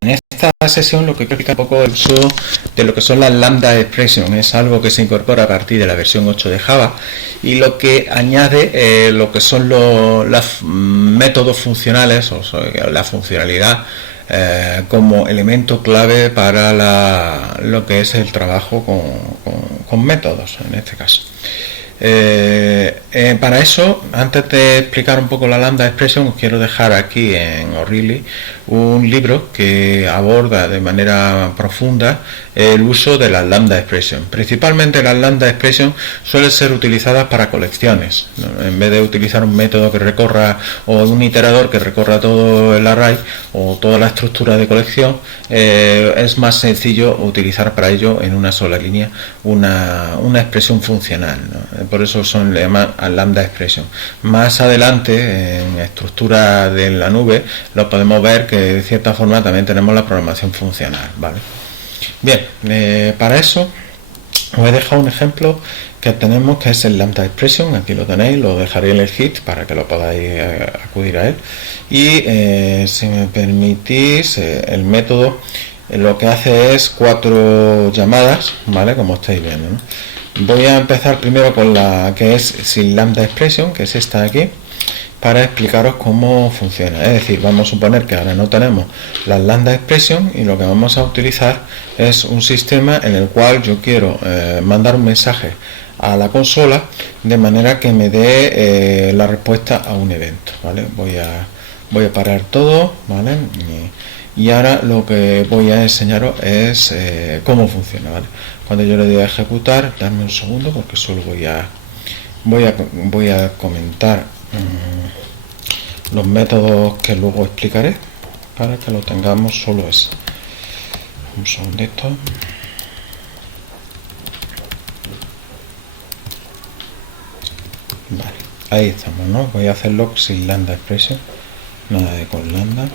en esta sesión lo que quiero explicar un poco el uso de lo que son las lambda expression. Es algo que se incorpora a partir de la versión 8 de Java y lo que añade lo que son los métodos funcionales o la funcionalidad como elemento clave para lo que es el trabajo con métodos en este caso. Para eso, antes de explicar un poco la lambda expression, os quiero dejar aquí en O'Reilly un libro que aborda de manera profunda el uso de las lambda expression. Principalmente las lambda expression suelen ser utilizadas para colecciones, ¿no? En vez de utilizar un método que recorra o un iterador que recorra todo el array o toda la estructura de colección, es más sencillo utilizar para ello en una sola línea una expresión funcional, ¿no? Por eso le llaman a lambda expression. Más adelante en estructura de la nube lo podemos ver que de cierta forma también tenemos la programación funcional, ¿vale? Bien, para eso os he dejado un ejemplo que tenemos, que es el lambda expression. Aquí lo tenéis, lo dejaré en el hit para que lo podáis acudir a él. Y si me permitís, el método lo que hace es 4 llamadas, ¿vale? Como estáis viendo, ¿no? Voy a empezar primero con la que es sin lambda expression, que es esta de aquí, para explicaros cómo funciona. Es decir, vamos a suponer que ahora no tenemos la lambda expression y lo que vamos a utilizar es un sistema en el cual yo quiero mandar un mensaje a la consola de manera que me dé la respuesta a un evento, ¿vale? Voy a parar todo, ¿vale? Y ahora lo que voy a enseñaros es cómo funciona, ¿vale? Cuando yo le doy a ejecutar, dame un segundo porque solo voy a comentar los métodos que luego explicaré para que lo tengamos solo ese. Un segundito. Vale, ahí estamos, ¿no? Voy a hacerlo sin lambda expression, nada de con lambda.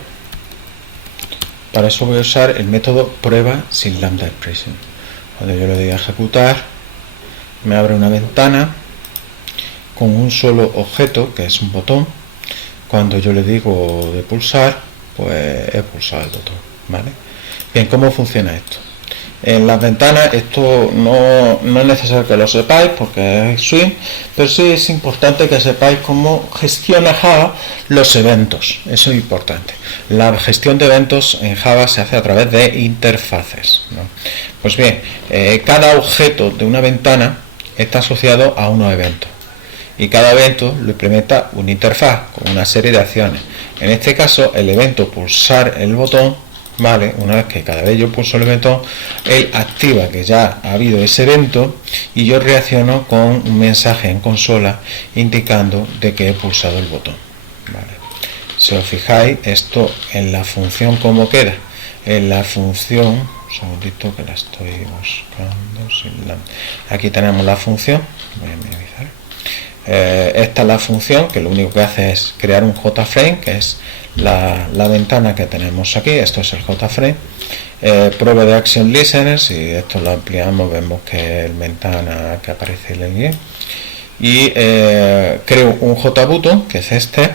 Para eso voy a usar el método prueba sin lambda expression. Cuando yo le doy a ejecutar, me abre una ventana con un solo objeto, que es un botón. Cuando yo le digo de pulsar, pues he pulsado el botón, ¿vale? Bien, ¿cómo funciona esto? En las ventanas, esto no es necesario que lo sepáis porque es swing, pero sí es importante que sepáis cómo gestiona Java los eventos. Eso es importante. La gestión de eventos en Java se hace a través de interfaces, ¿no? Pues bien, cada objeto de una ventana está asociado a unos eventos y cada evento lo implementa una interfaz con una serie de acciones. En este caso, el evento pulsar el botón, ¿vale? Una vez que cada vez yo pulso el botón, él activa que ya ha habido ese evento y yo reacciono con un mensaje en consola indicando de que he pulsado el botón, ¿vale? Si os fijáis, esto en la función ¿cómo queda? En la función, un segundito que la estoy buscando, aquí tenemos la función, voy a minimizar. Esta es la función que lo único que hace es crear un JFrame, que es la ventana que tenemos aquí. Esto es el JFrame. Prueba de Action Listener, si esto lo ampliamos vemos que es ventana que aparece en el guía. Y creo un JButton, que es este,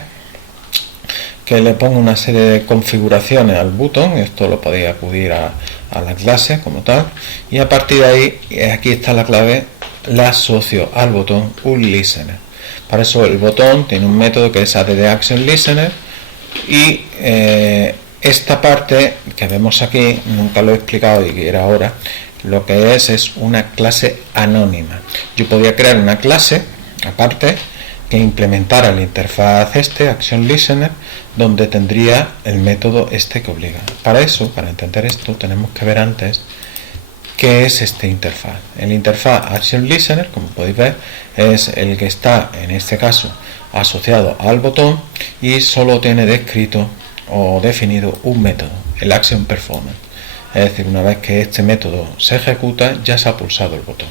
que le pongo una serie de configuraciones al button. Esto lo podéis acudir a la clase como tal, y a partir de ahí, aquí está la clave, la asocio al botón un listener. Para eso el botón tiene un método que es addActionListener y esta parte que vemos aquí, nunca lo he explicado y que era ahora, lo que es una clase anónima. Yo podría crear una clase aparte que implementara la interfaz ActionListener, donde tendría el método que obliga. Para eso, para entender esto, tenemos que ver antes qué es esta interfaz. El interfaz ActionListener, como podéis ver, es el que está en este caso asociado al botón y solo tiene descrito o definido un método, el ActionPerformance. Es decir, una vez que este método se ejecuta, ya se ha pulsado el botón.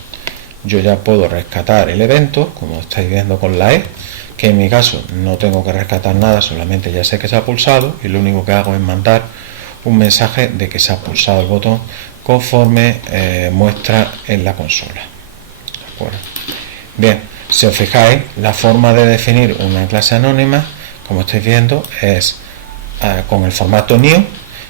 Yo ya puedo rescatar el evento, como estáis viendo con la que en mi caso no tengo que rescatar nada, solamente ya sé que se ha pulsado y lo único que hago es mandar un mensaje de que se ha pulsado el botón conforme muestra en la consola. ¿De acuerdo? Bien, si os fijáis, la forma de definir una clase anónima, como estáis viendo, es con el formato new,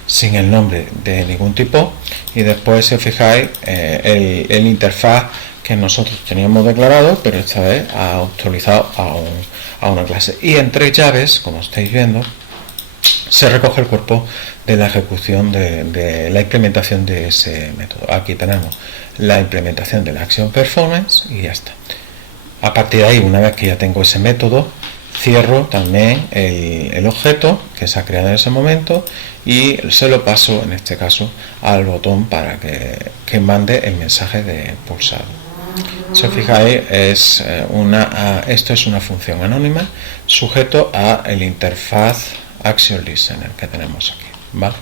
sin el nombre de ningún tipo, y después, si os fijáis, el interfaz que nosotros teníamos declarado, pero esta vez ha actualizado a una clase. Y entre llaves, como estáis viendo, se recoge el cuerpo de la ejecución de la implementación de ese método. Aquí tenemos la implementación de la acción performance y ya está. A partir de ahí, una vez que ya tengo ese método, cierro también el objeto que se ha creado en ese momento y se lo paso, en este caso, al botón para que mande el mensaje de pulsado. Si os fijáis, esto es una función anónima sujeto a el interfaz Action Listener que tenemos aquí, ¿vale?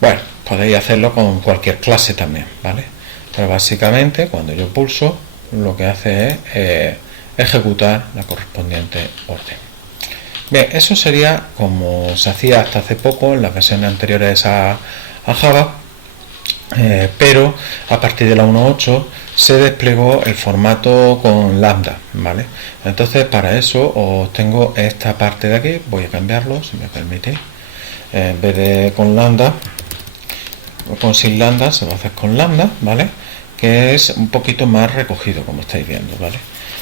Bueno, podéis hacerlo con cualquier clase también, ¿vale? Pero básicamente, cuando yo pulso, lo que hace es ejecutar la correspondiente orden. Bien, eso sería como se hacía hasta hace poco en las versiones anteriores a Java, pero a partir de la 1.8 se desplegó el formato con lambda, ¿vale? Entonces, para eso os tengo esta parte de aquí, voy a cambiarlo, si me permitís. En vez de con lambda o con sin lambda, se va a hacer con lambda, ¿vale? Que es un poquito más recogido, como estáis viendo, ¿vale?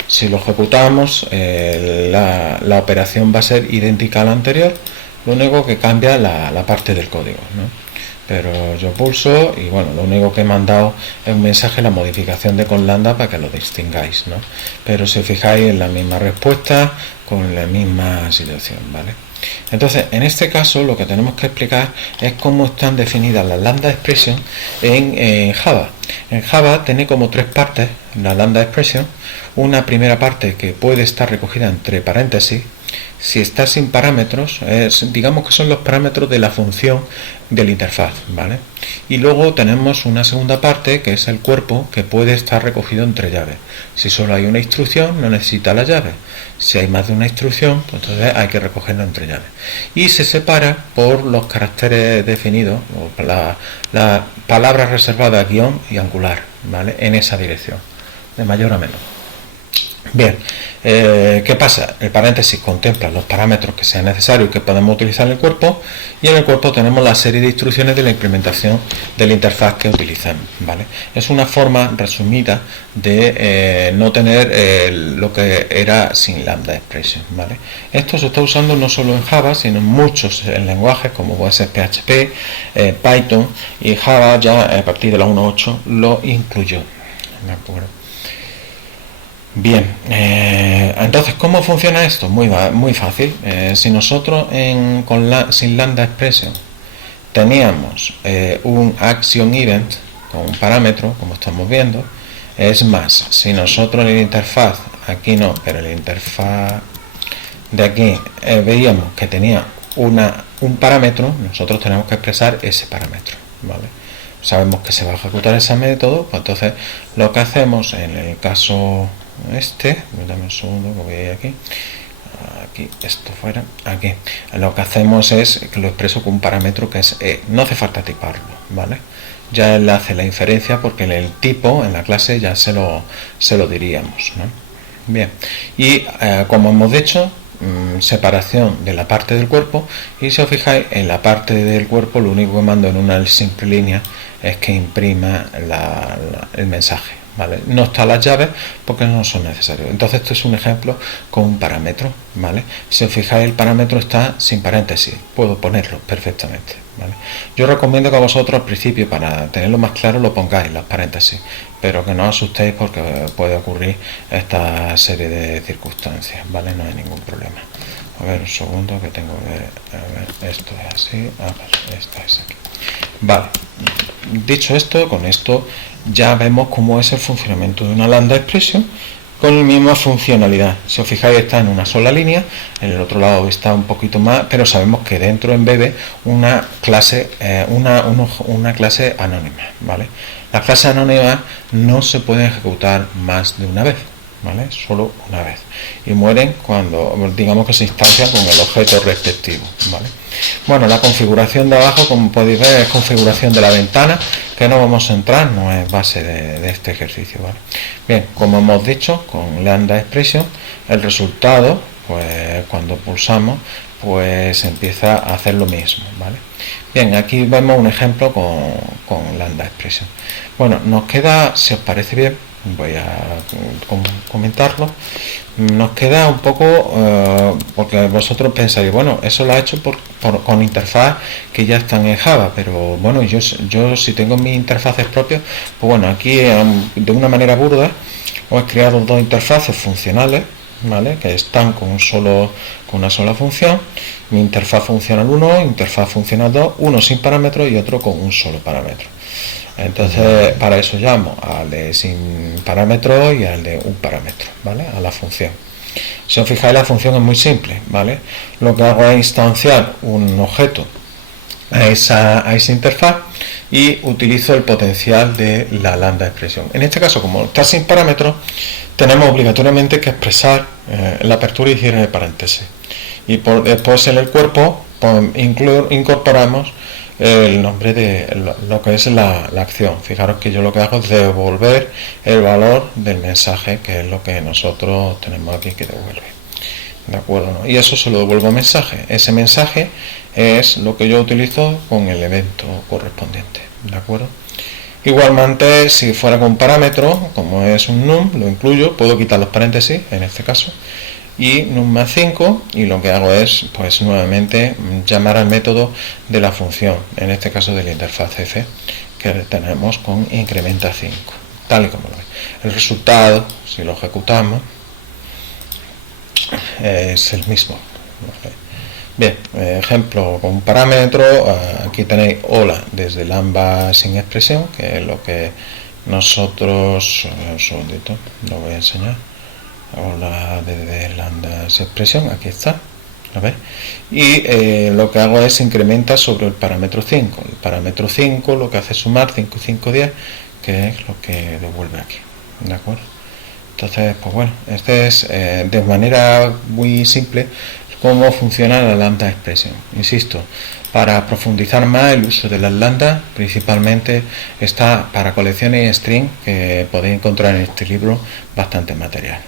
Si lo ejecutamos, la operación va a ser idéntica a la anterior, lo único que cambia la parte del código, ¿no? Pero yo pulso y bueno, lo único que he mandado es un mensaje, la modificación de con lambda para que lo distingáis, ¿no? Pero si os fijáis, en la misma respuesta con la misma situación, ¿vale? Entonces, en este caso, lo que tenemos que explicar es cómo están definidas las lambda expression en Java. En Java tiene como tres partes la lambda expression. Una primera parte que puede estar recogida entre paréntesis. Si está sin parámetros, digamos que son los parámetros de la función del interfaz, ¿vale? Y luego tenemos una segunda parte que es el cuerpo, que puede estar recogido entre llaves. Si solo hay una instrucción, no necesita la llave. Si hay más de una instrucción, pues entonces hay que recogerlo entre llaves. Y se separa por los caracteres definidos, o la palabra reservada, guión y angular, ¿vale? En esa dirección, de mayor a menor. Bien, ¿qué pasa? El paréntesis contempla los parámetros que sean necesarios y que podemos utilizar en el cuerpo, y en el cuerpo tenemos la serie de instrucciones de la implementación de la interfaz que utilizamos, ¿vale? Es una forma resumida de no tener lo que era sin lambda expression, ¿vale? Esto se está usando no solo en Java, sino en muchos lenguajes como puede ser PHP, Python, y Java ya a partir de la 1.8 lo incluyó, ¿de acuerdo? Bien, entonces, ¿cómo funciona esto? Muy fácil. Si nosotros sin lambda expression teníamos un action event con un parámetro, como estamos viendo, es más, si nosotros en la interfaz, aquí no, pero en la interfaz de aquí veíamos que tenía un parámetro, nosotros tenemos que expresar ese parámetro, ¿vale? Sabemos que se va a ejecutar ese método, pues entonces lo que hacemos en el caso dame un segundo que voy a ir aquí, esto fuera, aquí, lo que hacemos es que lo expreso con un parámetro que es no hace falta tiparlo, ¿vale? Ya él hace la inferencia porque en el tipo, en la clase, ya se lo diríamos, ¿no? Bien, y como hemos dicho, separación de la parte del cuerpo, y si os fijáis, en la parte del cuerpo lo único que mando en una simple línea es que imprima el mensaje, ¿vale? No están las llaves porque no son necesarios. Entonces esto es un ejemplo con un parámetro, ¿vale? Si os fijáis, el parámetro está sin paréntesis, puedo ponerlo perfectamente, ¿vale? Yo recomiendo que vosotros al principio, para tenerlo más claro, lo pongáis las paréntesis, pero que no os asustéis porque puede ocurrir esta serie de circunstancias, ¿vale? No hay ningún problema. A ver, un segundo que tengo que ver. A ver, esto es así, esto es aquí. Vale, dicho esto, con esto ya vemos cómo es el funcionamiento de una lambda expression con la misma funcionalidad. Si os fijáis, está en una sola línea, en el otro lado está un poquito más, pero sabemos que dentro embebe una clase clase anónima, ¿vale? Las clases anónimas no se pueden ejecutar más de una vez, ¿vale? Solo una vez, y mueren cuando, digamos, que se instancian con el objeto respectivo, ¿vale? Bueno, la configuración de abajo, como podéis ver, es configuración de la ventana, que no vamos a entrar, no es base de este ejercicio, ¿vale? Bien, como hemos dicho, con lambda expression, el resultado, pues cuando pulsamos, pues empieza a hacer lo mismo, ¿vale? Bien, aquí vemos un ejemplo con lambda expression. Bueno, nos queda, si os parece bien, voy a comentarlo. Nos queda un poco, porque vosotros pensáis, bueno, eso lo ha hecho con interfaz que ya están en Java, pero bueno, yo si tengo mis interfaces propias, pues bueno, aquí de una manera burda os he creado dos interfaces funcionales, ¿vale? Que están con una sola función. Mi interfaz funcional 1, interfaz funcional 2, uno sin parámetros y otro con un solo parámetro. Entonces, para eso llamo al de sin parámetros y al de un parámetro, ¿vale? A la función. Si os fijáis, la función es muy simple, ¿vale? Lo que hago es instanciar un objeto a esa interfaz y utilizo el potencial de la lambda expresión. En este caso, como está sin parámetros, tenemos obligatoriamente que expresar la apertura y cierre de paréntesis. Y después en el cuerpo pues, incorporamos el nombre de lo que es la acción. Fijaros que yo lo que hago es devolver el valor del mensaje, que es lo que nosotros tenemos aquí que devuelve. ¿De acuerdo? ¿No? Y eso se lo devuelvo mensaje. Ese mensaje es lo que yo utilizo con el evento correspondiente. ¿De acuerdo? Igualmente, si fuera con parámetro, como es un num, lo incluyo, puedo quitar los paréntesis en este caso, y num más 5, y lo que hago es, pues nuevamente, llamar al método de la función, en este caso de la interfaz f, que tenemos con incrementa 5, tal y como lo veis. El resultado, si lo ejecutamos, es el mismo. Bien, ejemplo con un parámetro, aquí tenéis hola desde lambda sin expresión, que es lo que nosotros, un segundito, lo voy a enseñar. Hola desde lambda sin expresión, aquí está, ¿lo veis? Y lo que hago es incrementar sobre el parámetro 5. El parámetro 5 lo que hace es sumar 5 y 5, 10, que es lo que devuelve aquí, ¿de acuerdo? Entonces, pues bueno, este es de manera muy simple cómo funciona la lambda expression. Insisto, para profundizar más el uso de las lambdas, principalmente está para colecciones y string, que podéis encontrar en este libro bastante material.